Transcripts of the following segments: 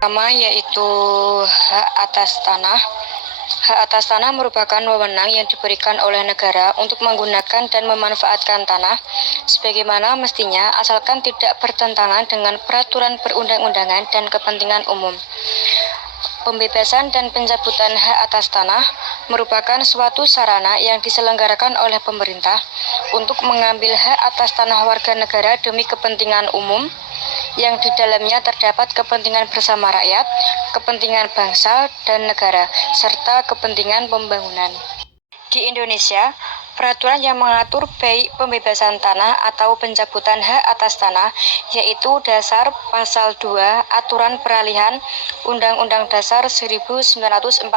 Pertama yaitu hak atas tanah. Hak atas tanah merupakan wewenang yang diberikan oleh negara untuk menggunakan dan memanfaatkan tanah sebagaimana mestinya asalkan tidak bertentangan dengan peraturan perundang-undangan dan kepentingan umum. Pembebasan dan pencabutan hak atas tanah merupakan suatu sarana yang diselenggarakan oleh pemerintah untuk mengambil hak atas tanah warga negara demi kepentingan umum yang di dalamnya terdapat kepentingan bersama rakyat, kepentingan bangsa dan negara, serta kepentingan pembangunan. Di Indonesia, peraturan yang mengatur baik pembebasan tanah atau pencabutan hak atas tanah yaitu dasar pasal 2 Aturan Peralihan Undang-Undang Dasar 1945.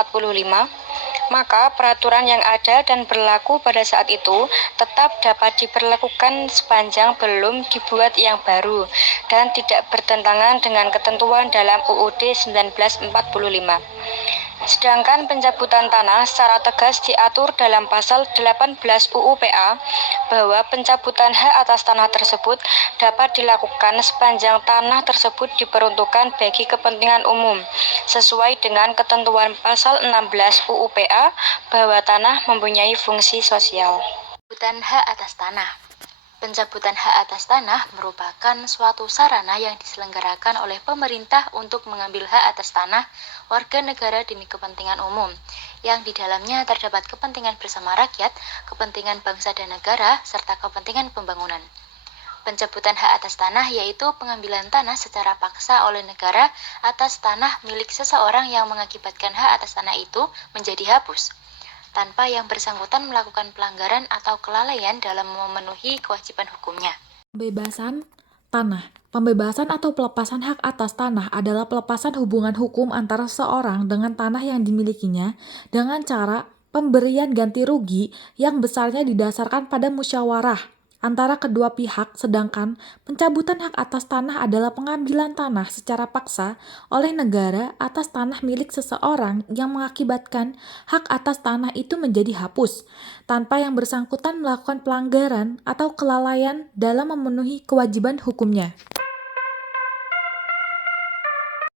Maka peraturan yang ada dan berlaku pada saat itu tetap dapat diberlakukan sepanjang belum dibuat yang baru dan tidak bertentangan dengan ketentuan dalam UUD 1945. Sedangkan pencabutan tanah secara tegas diatur dalam pasal 18 UU PA bahwa pencabutan hak atas tanah tersebut dapat dilakukan sepanjang tanah tersebut diperuntukkan bagi kepentingan umum sesuai dengan ketentuan pasal 16 UU PA bahwa tanah mempunyai fungsi sosial. Pencabutan hak atas tanah. Pencabutan hak atas tanah merupakan suatu sarana yang diselenggarakan oleh pemerintah untuk mengambil hak atas tanah warga negara demi kepentingan umum, yang di dalamnya terdapat kepentingan bersama rakyat, kepentingan bangsa dan negara, serta kepentingan pembangunan. Pencabutan hak atas tanah yaitu pengambilan tanah secara paksa oleh negara atas tanah milik seseorang yang mengakibatkan hak atas tanah itu menjadi hapus, tanpa yang bersangkutan melakukan pelanggaran atau kelalaian dalam memenuhi kewajiban hukumnya. Pembebasan tanah. Pembebasan atau pelepasan hak atas tanah adalah pelepasan hubungan hukum antara seseorang dengan tanah yang dimilikinya dengan cara pemberian ganti rugi yang besarnya didasarkan pada musyawarah antara kedua pihak, sedangkan pencabutan hak atas tanah adalah pengambilan tanah secara paksa oleh negara atas tanah milik seseorang yang mengakibatkan hak atas tanah itu menjadi hapus, tanpa yang bersangkutan melakukan pelanggaran atau kelalaian dalam memenuhi kewajiban hukumnya.